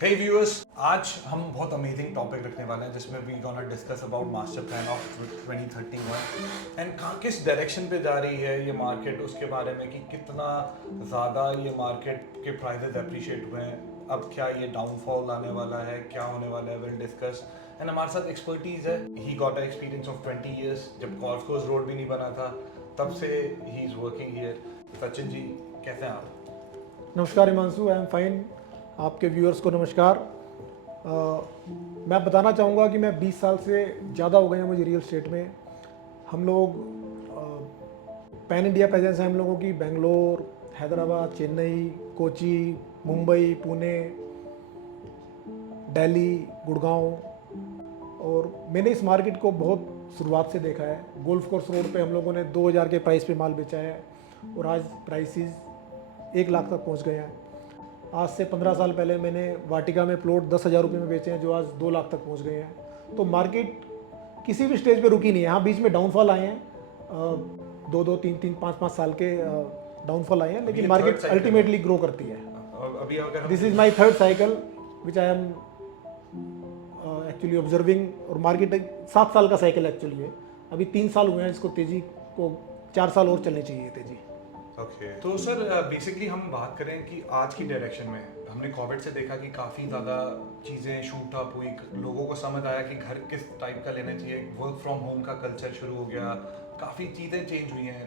हे viewers, आज हम बहुत अमेजिंग टॉपिक रखने वाले हैं जिसमें we gonna discuss about master plan of 2031 and कहाँ किस डायरेक्शन पे जा रही है ये मार्केट, उसके बारे में कि कितना ज़्यादा ये मार्केट के प्राइसेस अप्रिशिएट हुए हैं, अब क्या ये डाउनफॉल आने वाला है, क्या होने वाला है, विल डिस्कस। एंड हमारे साथ एक्सपर्टीज है, he got a experience of 20 years, जब गोल्फ कोर्स रोड भी नहीं बना था तब से ही is working here. Sachin ji, कैसे हैं आप? नमस्कार हिमांशु, आई एम फाइन। आपके व्यूअर्स को नमस्कार। मैं बताना चाहूँगा कि मैं 20 साल से ज़्यादा हो गए हैं मुझे रियल एस्टेट में। हम लोग पैन इंडिया प्रेजेंस है हम लोगों की, बेंगलोर, हैदराबाद, चेन्नई, कोची, मुंबई, पुणे, दिल्ली, गुड़गांव। और मैंने इस मार्केट को बहुत शुरुआत से देखा है। गोल्फ कोर्स रोड पे हम लोगों ने 2000 के प्राइस पे माल बेचा है और आज प्राइसेस 1 लाख तक पहुंच गए हैं। आज से 15 साल पहले मैंने वाटिका में प्लॉट 10,000 रुपये में बेचे हैं जो आज 2 लाख तक पहुंच गए हैं। तो मार्केट किसी भी स्टेज पे रुकी नहीं है। हाँ, बीच में डाउनफॉल आए हैं, 2-2, 3-3, 5-5 साल के डाउनफॉल आए हैं, लेकिन मार्केट अल्टीमेटली ग्रो करती है। अभी अगर this is my third cycle which I am actually observing. और मार्केट 7 साल का साइकिल एक्चुअली है। अभी 3 साल हुए हैं इसको, तेज़ी को 4 साल और चलनी चाहिए तेज़ी। ओके तो सर, बेसिकली हम बात करें कि आज की डायरेक्शन में हमने कोविड से देखा कि काफ़ी ज़्यादा चीज़ें शूट अप हुई, लोगों को समझ आया कि घर किस टाइप का लेना चाहिए, वर्क फ्रॉम होम का कल्चर शुरू हो गया, काफ़ी चीज़ें चेंज हुई हैं।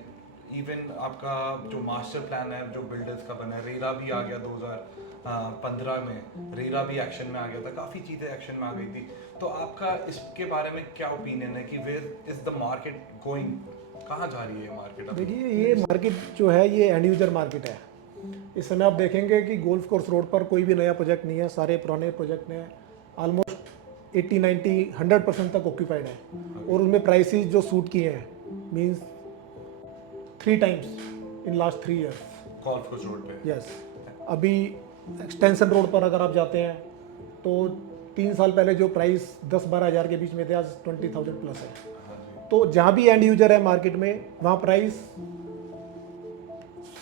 इवन आपका जो मास्टर प्लान है जो बिल्डर्स का बना है, रेरा भी आ गया 2015 में, रेरा भी एक्शन में आ गया था, काफ़ी चीज़ें एक्शन में आ गई थी। तो आपका इसके बारे में क्या ओपिनियन है कि where is the market going, कहाँ जा रही है ये मार्केट? देखिए, ये मार्केट जो है ये एंड यूजर मार्केट है। इस समय आप देखेंगे कि गोल्फ कोर्स रोड पर कोई भी नया प्रोजेक्ट नहीं है, सारे पुराने प्रोजेक्ट हैं। ऑलमोस्ट 80-90-100% तक ऑक्यूपाइड है और उनमें प्राइसेस जो सूट किए हैं means 3 times in last 3 years। Golf course road पे? यस। अभी एक्सटेंशन रोड पर अगर आप जाते हैं तो 3 साल पहले जो प्राइस 10-12 हज़ार के बीच में थे, आज 20,000 प्लस है। तो जहाँ भी एंड यूजर है मार्केट में, वहाँ प्राइस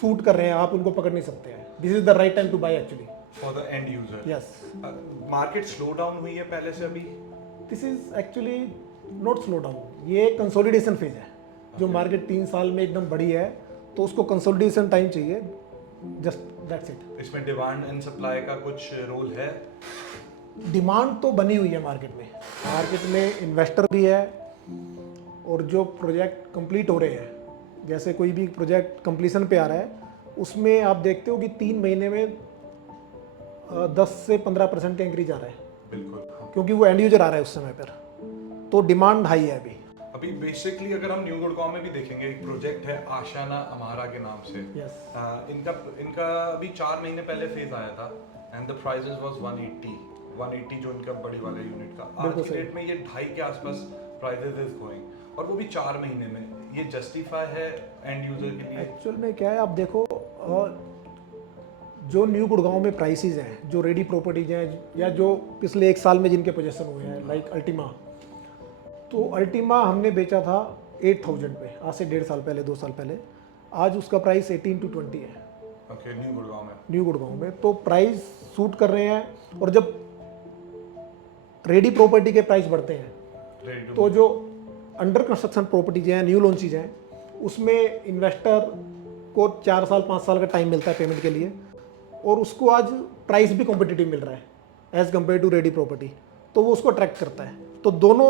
सूट कर रहे हैं, आप उनको पकड़ नहीं सकते हैं। This is the right time to buy actually for the end user. Yes. Market slow down हुई है पहले से अभी? This is actually not slow down, ये कंसोलिडेशन फेज है। जो मार्केट 3 साल में एकदम बढ़ी है तो उसको कंसोलिडेशन टाइम चाहिए, जस्ट दैट्स इट। इसमें डिमांड एंड सप्लाई का कुछ रोल है? डिमांड तो बनी हुई है मार्केट में। मार्केट में इन्वेस्टर भी है और जो प्रोजेक्ट कंप्लीट हो रहे हैं, जैसे कोई भी प्रोजेक्ट कंप्लीशन पे आ रहा है, उसमें आप देखते हो कि 3 महीने में 10 से 15% का इंक्रीज आ रहा है। बिल्कुल, क्योंकि वो एंड यूजर आ रहा है उस समय पर, तो डिमांड हाई है अभी। अभी बेसिकली अगर हम न्यू गुड़गांव में भी देखेंगे, एक प्रोजेक्ट है आशाना अमारा के नाम से। यस। इनका अभी 4 महीने पहले फेज आया था एंड द प्राइसेस वाज 180 जो इनका बड़ी वाले यूनिट का। आज की डेट में ये 2.5 के आसपास प्राइसेस इज गोइंग, और वो भी 4 महीने में। ये जस्टिफाई है एंड यूजर के लिए? एक्चुअल में क्या है, आप देखो, जो न्यू गुड़गांव में प्राइसेस हैं, जो रेडी प्रॉपर्टीज हैं या जो पिछले 1 साल में जिनके पोजेसन हुए हैं, लाइक अल्टीमा, तो अल्टीमा हमने बेचा था 8,000 पे, आज से 1.5 साल पहले, 2 साल पहले। आज उसका प्राइस 18-20 है। ओके, न्यू गुड़गांव में? न्यू गुड़गांव में तो प्राइस सूट कर रहे हैं। और जब रेडी प्रॉपर्टी के प्राइस बढ़ते हैं तो जो अंडर कंस्ट्रक्शन प्रॉपर्टीज हैं, न्यू लॉन्चेज हैं, उसमें इन्वेस्टर को 4 साल 5 साल का टाइम मिलता है पेमेंट के लिए, और उसको आज प्राइस भी कॉम्पिटिटिव मिल रहा है as compare to ready property, तो वो उसको अट्रैक्ट करता है। तो दोनों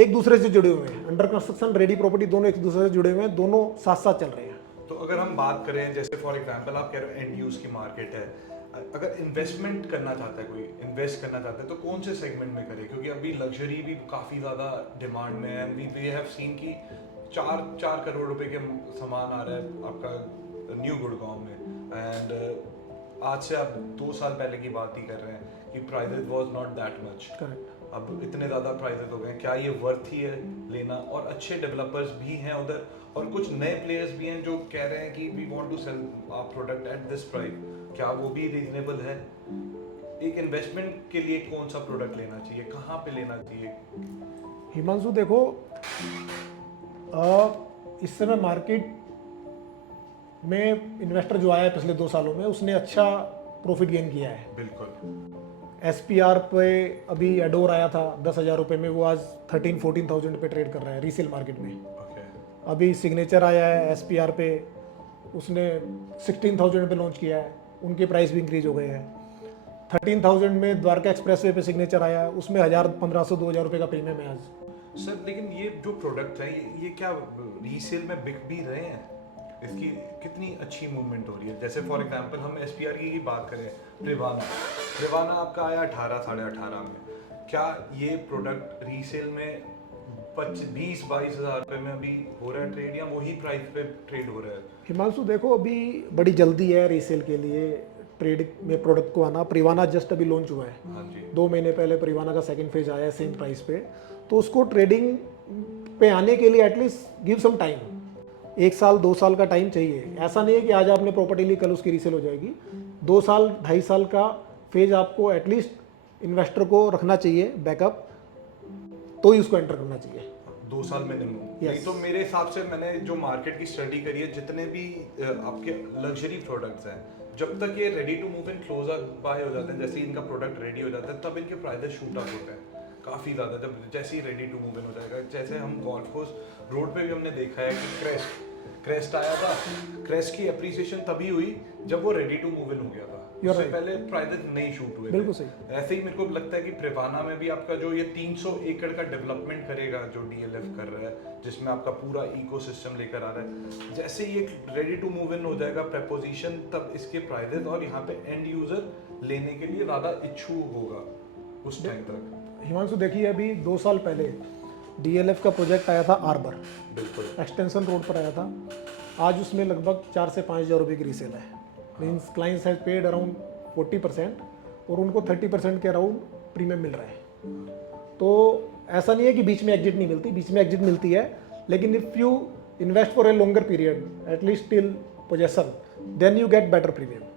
एक दूसरे से जुड़े हुए हैं, अंडर कंस्ट्रक्शन, रेडी प्रॉपर्टी, दोनों एक दूसरे से जुड़े हुए हैं, दोनों साथ साथ चल रहे हैं। तो अगर हम बात करें, जैसे फॉर एग्जांपल आप कह रहे हो एंड यूज की मार्केट है, अगर इन्वेस्टमेंट करना चाहता है, कोई इन्वेस्ट करना चाहता है, तो कौन से सेगमेंट में करे? क्योंकि अभी लग्जरी भी काफ़ी ज़्यादा डिमांड में है। वी हैव सीन कि 4 करोड़ रुपए के सामान आ रहा है आपका न्यू गुड़गांव में, एंड आज से आप 2 साल पहले की बात ही कर रहे हैं कि prices was not that much. Correct. अब इतने ज़्यादा प्राइसेस हो गए, क्या ये वर्थ ही है लेना? और अच्छे डेवलपर्स भी हैं उधर, और कुछ नए प्लेयर्स भी हैं जो कह रहे हैं कि we want to sell our product at this price. क्या वो भी रीजनेबल है? एक इन्वेस्टमेंट के लिए कौन सा प्रोडक्ट लेना चाहिए, कहाँ पे लेना चाहिए? हिमांशु देखो, इस समय मार्केट में इन्वेस्टर जो आया है पिछले 2 सालों में, उसने अच्छा प्रॉफिट गेन किया है। बिल्कुल। SPR पे अभी एडोर आया था 10,000 रुपये में, वो आज 13-14,000 पे ट्रेड कर रहा है रीसेल मार्केट में। ओके। अभी सिग्नेचर आया है SPR पे, उसने 16,000 पे लॉन्च किया है, उनके प्राइस भी इंक्रीज हो गए हैं। 13,000 में द्वारका एक्सप्रेसवे पे सिग्नेचर आया है, उसमें 1,000, 1,500, 2,000 रुपये का प्रीमियम है आज। सर लेकिन ये जो प्रोडक्ट है ये क्या रीसेल में बिक भी रहे हैं? इसकी कितनी अच्छी मूवमेंट हो रही है? जैसे फॉर एग्जांपल हम SPR की बात करें, प्रिवाना आपका आया 18, 18.5 में। क्या ये प्रोडक्ट रीसेल में 20-22 हज़ार रुपये में अभी हो रहा है ट्रेड, या वही प्राइस पे ट्रेड हो रहा है? हिमांशु देखो, अभी बड़ी जल्दी है रीसेल के लिए ट्रेड में प्रोडक्ट को आना। प्रिवाना जस्ट अभी लॉन्च हुआ है, हाँ जी। 2 महीने पहले प्रिवाना का सेकंड फेज आया है सेम प्राइस पे। तो उसको ट्रेडिंग पे आने के लिए एटलीस्ट गिव सम टाइम, 1 साल 2 साल का टाइम चाहिए। ऐसा नहीं है कि आज आपने प्रॉपर्टी ली कल उसकी रीसेल हो जाएगी। 2 साल 2.5 साल का फेज आपको एटलीस्ट इन्वेस्टर को रखना चाहिए बैकअप, तो ही उसको एंटर करना चाहिए। 2 साल मिनिमम। Yes. नहीं तो मेरे हिसाब से मैंने जो मार्केट की स्टडी करी है, जितने भी आपके लग्जरी प्रोडक्ट्स हैं, जब तक ये ready to move in closure by हो जाते हैं, जैसे ही इनका प्रोडक्ट रेडी हो जाता है तब इनके प्राइसेस शूट अप होते हैं काफ़ी ज़्यादा। जब जैसे ही रेडी टू मूव इन हो जाएगा, जैसे हम गोल्फ कोर्स रोड पे भी हमने देखा है कि क्रेस्ट आया था। क्रेस्ट की अप्रिसिएशन तभी हुई जब वो रेडी टू मूव इन हो गया था, You're उससे right. पहले प्राइसेस नहीं शूट हुए थे। बिल्कुल सही। ऐसे ही मेरे को लगता है कि प्रिवाना में भी आपका जो ये 300 एकड़ का डेवलपमेंट करेगा जो DLF कर रहा है, जिसमें आपका पूरा इकोसिस्टम लेकर आ रहा है, जैसे ही एक रेडी टू मूव इन हो जाएगा प्रपोजिशन, तब इसके प्राइसेस और यहाँ पे एंड यूजर लेने के लिए ज़्यादा इच्छुक होगा उस टाइम तक। हिमांशु देखिए, अभी 2 साल पहले DLF का प्रोजेक्ट आया था आर्बर, बिल्कुल। एक्सटेंशन रोड पर आया था। आज उसमें लगभग 4 से 5 हज़ार रुपये की रीसेल है। Means clients has paid around 40% और उनको 30% के अराउंड प्रीमियम मिल रहा है। तो ऐसा नहीं है कि बीच में एग्जिट नहीं मिलती, बीच में एग्जिट मिलती है, लेकिन if you invest for a longer period at least till possession, then you get better premium.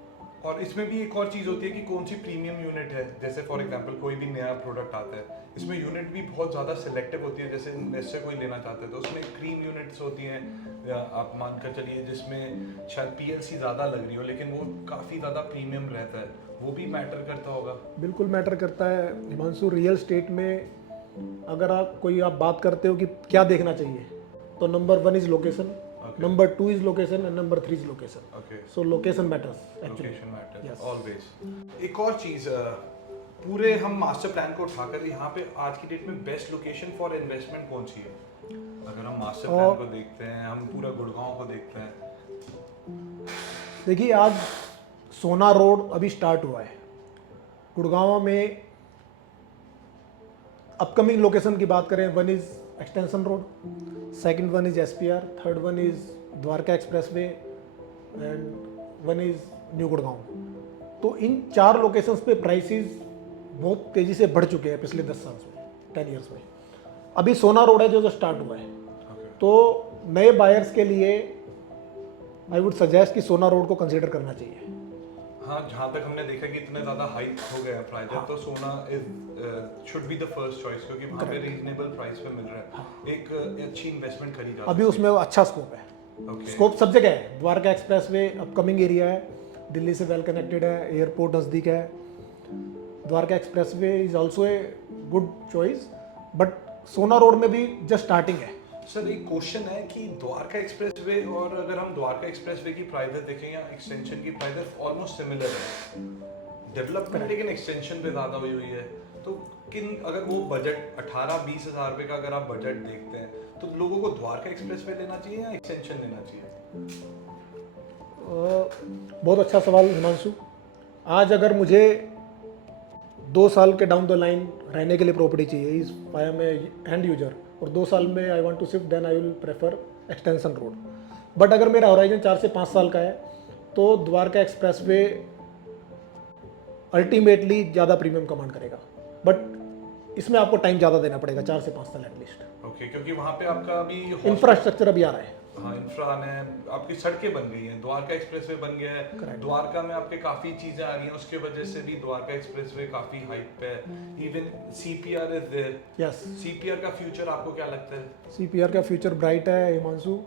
और इसमें भी एक और चीज़ होती है कि कौन सी प्रीमियम यूनिट है। जैसे फॉर एग्जांपल कोई भी नया प्रोडक्ट आता है, इसमें यूनिट भी बहुत ज़्यादा सिलेक्टिव होती है। जैसे इन्वेस्टर कोई लेना चाहते हैं तो उसमें क्रीम यूनिट्स होती हैं, या आप मानकर चलिए जिसमें शायद PLC ज़्यादा लग रही हो लेकिन वो काफ़ी ज़्यादा प्रीमियम रहता है, वो भी मैटर करता होगा। बिल्कुल मैटर करता है हिमांशु। रियल स्टेट में अगर आप बात करते हो कि क्या देखना चाहिए, तो number 1 is location, number 2 is location and number 3 is location. Okay, so location matters actually. Location matter Yes. Always. एक और चीज़, पूरे हम मास्टर प्लान को उठाकर यहाँ पे आज की डेट में बेस्ट लोकेशन फॉर इन्वेस्टमेंट कौन सी है? अगर हम मास्टर प्लान को देखते हैं, हम पूरा गुड़गांव को देखते हैं। देखिए, आज सोना रोड अभी स्टार्ट हुआ है। गुड़गांव में अपकमिंग लोकेशन की बात करें, 1 is extension road, second 1 is SPR, third 1 is Dwarka expressway and 1 is new Gurgaon. तो इन 4 लोकेशंस पे प्राइसेस बहुत तेज़ी से बढ़ चुके हैं पिछले 10 साल में, 10 ईयर्स में। अभी सोना रोड है जो स्टार्ट हुआ है। तो नए बायर्स के लिए आई वुड सजेस्ट कि सोना रोड को कंसीडर करना चाहिए। हाँ, जहाँ तक हमने देखा कि इतने ज़्यादा हाइक हो गया प्राइस, तो सोना should be the first choice, क्योंकि वहाँ पे रीजनेबल प्राइस पे मिल रहा है, एक अच्छी इन्वेस्टमेंट करी जा अभी उसमें अच्छा स्कोप है। Okay. स्कोप सब जगह है। द्वारका एक्सप्रेसवे अपकमिंग एरिया है, दिल्ली से वेल कनेक्टेड है, एयरपोर्ट नज़दीक है। Dwarka expressway is also a good choice, but सोना रोड में भी जस्ट स्टार्टिंग है। सर एक क्वेश्चन है कि द्वारका एक्सप्रेसवे और अगर हम द्वारका एक्सप्रेसवे की प्राइसेस देखें या एक्सटेंशन की प्राइसेस ऑलमोस्ट सिमिलर है, डेवलपमेंट लेकिन एक्सटेंशन पे ज़्यादा हुई है। तो अगर वो बजट 18-20 हज़ार रुपये का अगर आप बजट देखते हैं, तो लोगों को द्वारका एक्सप्रेसवे लेना चाहिए या एक्सटेंशन लेना चाहिए? बहुत अच्छा सवाल हिमांशु। आज अगर मुझे 2 साल के डाउन द लाइन रहने के लिए प्रॉपर्टी चाहिए, is I am a end user, और 2 साल में I want to shift, then I will prefer extension road. But अगर मेरा होराइजन 4 से 5 साल का है, तो द्वारका एक्सप्रेसवे अल्टीमेटली ज़्यादा प्रीमियम कमांड करेगा, बट इसमें आपको टाइम ज़्यादा देना पड़ेगा, 4 से 5 साल एटलीस्ट। ओके, क्योंकि वहाँ पे आपका अभी इंफ्रास्ट्रक्चर अभी आ रहा है। हाँ, इंफ्रा है, आपकी सड़कें बन गई हैं, द्वारका एक्सप्रेसवे बन गया है। Correct. द्वारका में आपके काफ़ी चीज़ें आ रही हैं, उसके वजह से भी द्वारका एक्सप्रेसवे काफ़ी हाइप पे है। Even CPR is there. Yes, CPR का फ्यूचर आपको क्या लगता है? CPR का फ्यूचर ब्राइट है हिमांशु,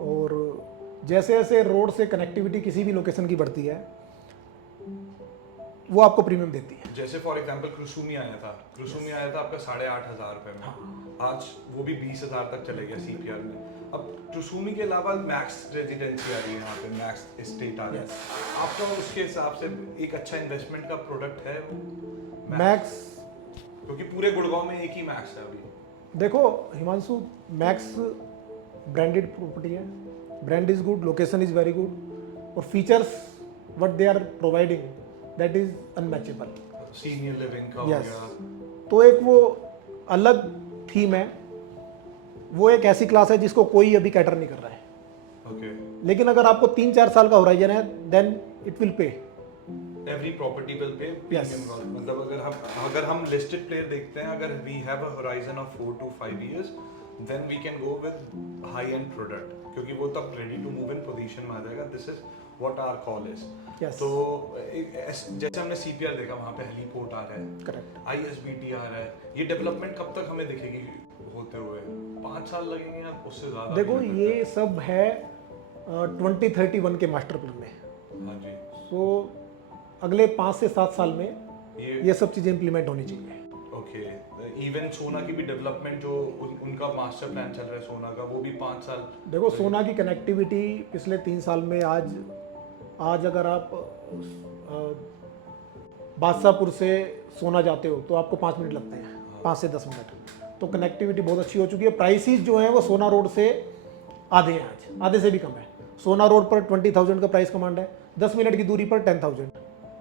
और जैसे जैसे रोड से कनेक्टिविटी किसी भी लोकेशन की बढ़ती है, वो आपको प्रीमियम देती है। जैसे फॉर एग्जांपल क्रुसुमी आया था आपका 8,500 रुपए में, आज वो भी 20,000 तक चले गया सीपीआर में। अब क्रुसुमी के अलावा मैक्स रेजिडेंसी आ रही है यहाँ पे, मैक्स एस्टेट आ रहा है, आपका उसके हिसाब से एक अच्छा इन्वेस्टमेंट का प्रोडक्ट है मैक्स? क्योंकि पूरे गुड़गांव में एक ही मैक्स है अभी। देखो हिमांशु, मैक्स ब्रांडेड प्रॉपर्टी है, brand is good, location is very good, और features what they are providing that is unmatchable. Senior living का हो गया, तो एक वो अलग थीम है, वो एक ऐसी क्लास है जिसको कोई अभी कैटर नहीं कर रहा है। ओके। लेकिन अगर आपको 3-4 साल का होराइजन है then it will pay. Every property will pay premium. मतलब अगर हम लिस्टेड प्लेयर देखते हैं, अगर we have a horizon of 4 to 5 years, then we can go with high end product, क्योंकि वो तब ready to move in position में आ जाएगा। This is what our call is. तो जैसे हमने सीपीआर देखा, वहाँ पे हेलीपोर्ट आ रहा है, करेक्ट, आईएसबीटी आ रहा है, ये डेवलपमेंट कब तक हमें दिखेगी होते हुए? 5 साल लगेंगे या उससे ज्यादा? देखो ये सब है 2031 के मास्टर प्लान में। हाँ जी। सो अगले 5 से 7 साल में ये सब चीज़ें इंप्लीमेंट होनी चाहिए। ओके। इवन सोना की भी डेवलपमेंट जो उनका मास्टर प्लान चल रहा है सोना का, वो भी 5 साल। देखो सोना की कनेक्टिविटी पिछले 3 साल में, आज अगर आप बादशाहपुर से सोना जाते हो तो आपको 5 मिनट लगते हैं, 5 से 10 मिनट। तो कनेक्टिविटी बहुत अच्छी हो चुकी है। प्राइसेस जो हैं वो सोना रोड से आधे हैं, आज आधे से भी कम है। सोना रोड पर 20,000 का प्राइस कमांड है, 10 मिनट की दूरी पर 10,000,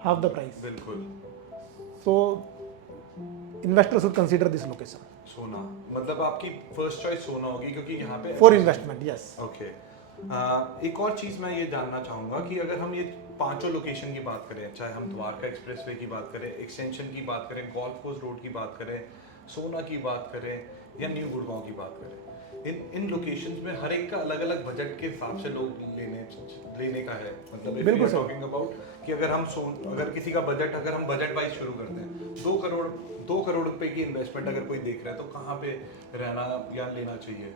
हाफ द प्राइस। बिल्कुल। So investor should consider this location. सोना मतलब आपकी फर्स्ट चॉइस सोना होगी, क्योंकि यहाँ पे फॉर इन्वेस्टमेंट, यस। ओके। एक और चीज़ मैं ये जानना चाहूँगा कि अगर हम ये 5 लोकेशन की बात करें, चाहे हम द्वारका एक्सप्रेसवे की बात करें, एक्सटेंशन की बात करें, गोल्फ कोर्स रोड की बात करें, सोना की बात करें या न्यू गुड़गांव की बात करें, इन लोकेशंस में हर एक का अलग अलग बजट के हिसाब से लोग लेने का है। मतलब बिल्कुल टॉकिंग अबाउट कि अगर किसी का बजट, अगर हम बजट वाइज शुरू करते हैं, 2 करोड़ रुपए की इन्वेस्टमेंट अगर कोई देख रहा है तो कहाँ पे रहना या लेना चाहिए?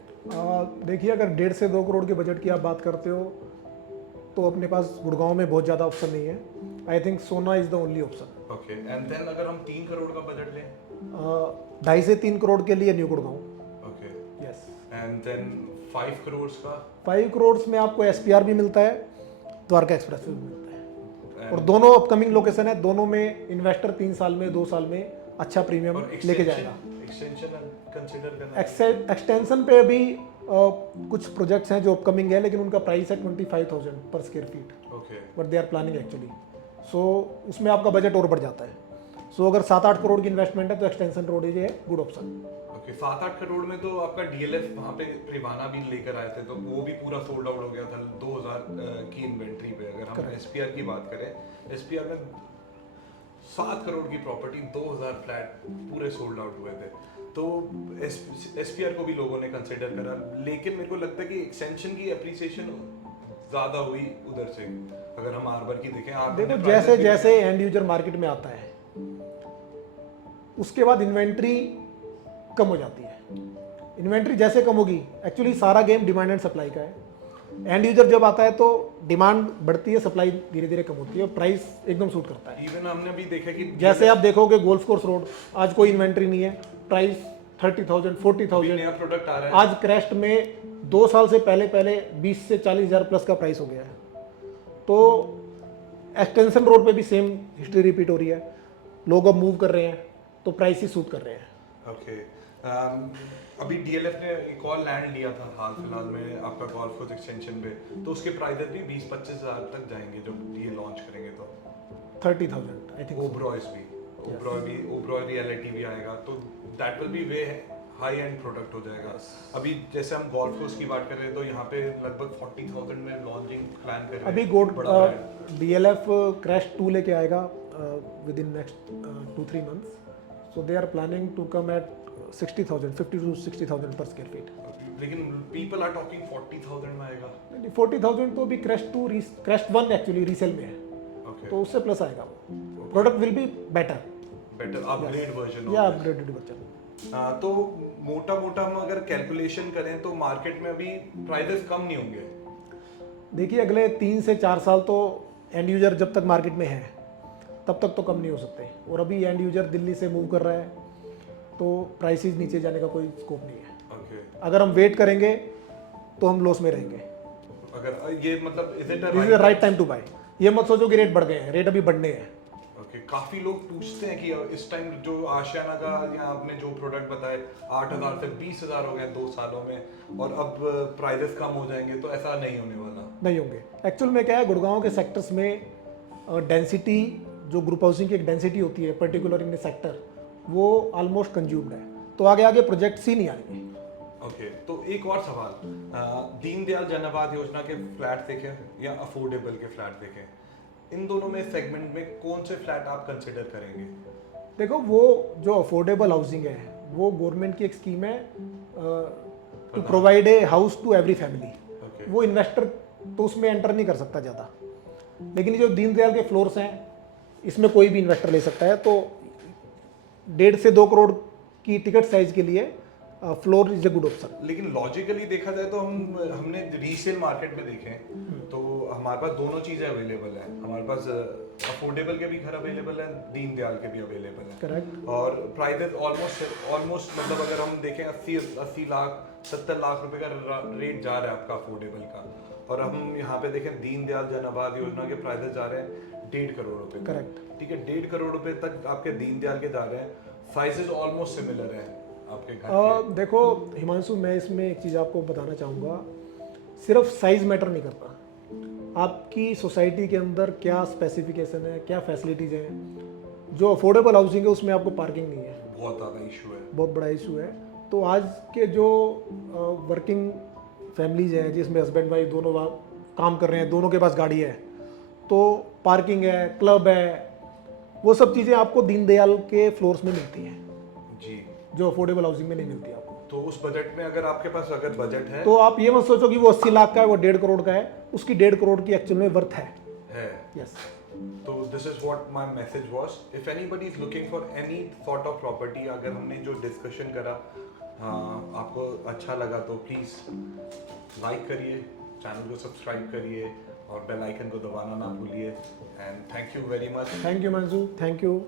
देखिए, अगर 1.5 से 2 करोड़ के बजट की आप बात करते हो तो अपने पास गुड़गांव में बहुत ज़्यादा ऑप्शन नहीं है। आई थिंक सोना is the only option. Okay. And then अगर हम 3 करोड़ का बजट लें? 2.5 से 3 करोड़ के लिए new Gurgaon. Okay. Yes. And then 5 crore का? 5 करोड़ में आपको एसपीआर भी मिलता है, द्वारका एक्सप्रेस भी मिलता है, और दोनों अपकमिंग लोकेशन है। दोनों में इन्वेस्टर 3 साल में, 2 साल में अच्छा प्रीमियम लेके जाएगा। एक्सटेंशन कंसीडर करना? एक्सटेंशन पे अभी कुछ प्रोजेक्ट्स हैं जो अपकमिंग है, लेकिन उनका प्राइस है 25,000 पर square feet. Okay. But they are planning actually. So उसमें आपका बजट और बढ़ जाता है। सो अगर 7-8 करोड़ की इन्वेस्टमेंट है तो एक्सटेंशन रोड ये है गुड ऑप्शन। ओके। 7-8 करोड़ में तो आपका डीएलएफ वहाँ पे प्रिवाना भी लेकर आए थे, तो वो भी पूरा सोल्ड आउट हो गया था 2000 की इन्वेंट्री पे। अगर हम एसपीआर की बात करें, एसपीआर में 7 करोड़ की प्रॉपर्टी, 2000 फ्लैट पूरे सोल्ड आउट हुए थे। तो एसपीआर को भी लोगों ने कंसिडर करा, लेकिन मेरे को लगता है कि एक्सटेंशन की एप्रिसिएशन ज़्यादा हुई उधर से। अगर हम आर्बर की देखें, देखो जैसे जैसे एंड यूजर मार्केट में आता है उसके बाद इन्वेंट्री कम हो जाती है। इन्वेंट्री जैसे कम होगी, एक्चुअली सारा गेम डिमांड एंड सप्लाई का है। एंड यूजर जब आता है तो डिमांड बढ़ती है, सप्लाई धीरे धीरे कम होती है, और प्राइस एकदम सूट करता है। इवन हमने भी देखा कि जैसे आप देखोगे गोल्फ कोर्स रोड, आज कोई इन्वेंट्री नहीं है, प्राइस 30,000 40,000, नया प्रोडक्ट आ रहा है। आज क्रेस्ट में 2 साल से पहले 20 से 40,000 प्लस का प्राइस हो गया है। तो एक्सटेंशन रोड पे भी सेम हिस्ट्री रिपीट हो रही है। लोग अब मूव कर रहे हैं तो प्राइस ही सूट कर रहे हैं। ओके। अभी डीएलएफ ने एक और लैंड लिया था हाल फिलहाल में आपका गोल्फ कोर्स एक्सटेंशन पे, तो उसके प्राइसेस भी 20-25 हज़ार तक जाएंगे जब ये लॉन्च करेंगे तो। 30,000 आई थिंक। ओब्रॉयज भी, ओब्रॉय रियलिटी भी आएगा, तो that will be way high end product हो जाएगा। अभी जैसे हम गोल्फ कोर्स की बात कर रहे हैं तो यहाँ पे लगभग 40,000 में लॉन्चिंग प्लान कर रहे हैं। अभी डीएलएफ क्रैश 2 लेके आएगा within next 2-3 months. So they are planning to come at 60,000, 50 to 60,000 पर स्क्वायर फीट। लेकिन पीपल आर टॉकिंग 40,000 में आएगा। 40,000 तो अभी क्रैश 1 एक्चुअली रीसेल में है। Okay. तो उससे प्लस आएगा वो। Product will be better upgrade version या अपग्रेडेड वर्जन। तो मोटा हम अगर कैलकुलेशन करें तो मार्केट में अभी प्राइसेस कम नहीं होंगे। देखिए अगले 3 से 4 साल तो एंड यूजर जब तक मार्केट में है तब तक तो कम नहीं हो सकते। और अभी एंड यूजर दिल्ली से मूव कर रहा है तो प्राइसेस नीचे जाने का कोई स्कोप नहीं है। ओके, अगर हम वेट करेंगे तो हम लॉस में रहेंगे। अगर ये मतलब is it this is the right time to buy. ये मत सोचो कि रेट बढ़ गए हैं, रेट अभी बढ़ने हैं। ओके, काफी लोग पूछते हैं कि इस टाइम जो आशियाना का या आपने जो प्रोडक्ट बताए 8,000 से 20,000 हो गए 2 सालों में और अब प्राइसेस कम हो जाएंगे, तो ऐसा नहीं होने वाला। नहीं होंगे। एक्चुअल में क्या है, गुड़गांव के सेक्टर्स में डेंसिटी, जो ग्रुप हाउसिंग की एक डेंसिटी होती है पर्टिकुलर इन सेक्टर, वो ऑलमोस्ट कंज्यूम्ड है, तो आगे आगे प्रोजेक्ट्स ही नहीं आएंगे। ओके, तो एक और सवाल, दीनदयाल जन आवास योजना के फ्लैट देखें या अफोर्डेबल के फ्लैट देखें, इन दोनों में सेगमेंट में कौन से फ्लैट आप कंसिडर करेंगे? देखो, वो जो अफोर्डेबल हाउसिंग है वो गवर्नमेंट की एक स्कीम है to provide a house to every family. Okay, वो इन्वेस्टर तो उसमें एंटर नहीं कर सकता ज़्यादा, लेकिन ये जो दीनदयाल के फ्लोर्स हैं इसमें कोई भी इन्वेस्टर ले सकता है। तो 1.5 से 2 करोड़ की टिकट साइज के लिए floor is a good option. लेकिन लॉजिकली देखा जाए तो हमने रीसेल मार्केट में देखे तो हमारे पास दोनों चीज़ें अवेलेबल हैं। हमारे पास अफोर्डेबल के भी घर अवेलेबल हैं, दीनदयाल के भी अवेलेबल हैं। करेक्ट। और प्राइसेस ऑलमोस्ट मतलब अगर हम देखें 80 लाख 70 लाख रुपए का रेट जा रहा है आपका अफोर्डेबल का, और हम यहाँ पे देखें दीनदयाल जन आवास योजना के प्राइसेस जा रहे हैं 1.5 करोड़ रुपए। करेक्ट। ठीक है, 1.5 करोड़ रुपए तक आपके दीनदयाल के जा रहे हैं। साइजेस ऑलमोस्ट सिमिलर हैं आपके घर के। देखो हिमांशु, मैं इसमें एक चीज़ आपको बताना चाहूँगा, सिर्फ साइज मैटर नहीं करता। आपकी सोसाइटी के अंदर क्या स्पेसिफिकेशन है, क्या फैसिलिटीज़ हैं। जो अफोर्डेबल हाउसिंग है उसमें आपको पार्किंग नहीं है, बहुत ज़्यादा इशू है, बहुत बड़ा इशू है। तो आज के जो वर्किंग फैमिलीज हैं जिसमें हस्बैंड वाइफ दोनों काम कर रहे हैं, दोनों के पास गाड़ी है, तो पार्किंग है, क्लब है, वो सब चीज़ें आपको दीनदयाल के फ्लोर्स में मिलती हैं जी। जो अफोर्डेबल हाउसिंग में नहीं मिलती आपको। तो उस बजट में अगर आपके पास अगर बजट है तो आप ये मत सोचो कि वो 80 लाख का है, वो 1.5 करोड़ का है, उसकी 1.5 करोड़ की एक्चुअल में वर्थ है। यस, तो this is what my message was. If anybody is looking for any sort of property, अगर हमने जो डिस्कशन करा आपको अच्छा लगा तो प्लीज़ लाइक करिए, चैनल को सब्सक्राइब करिए और बेल आइकन को दबाना ना भूलिए। And thank you very much. Thank you Manju, thank you.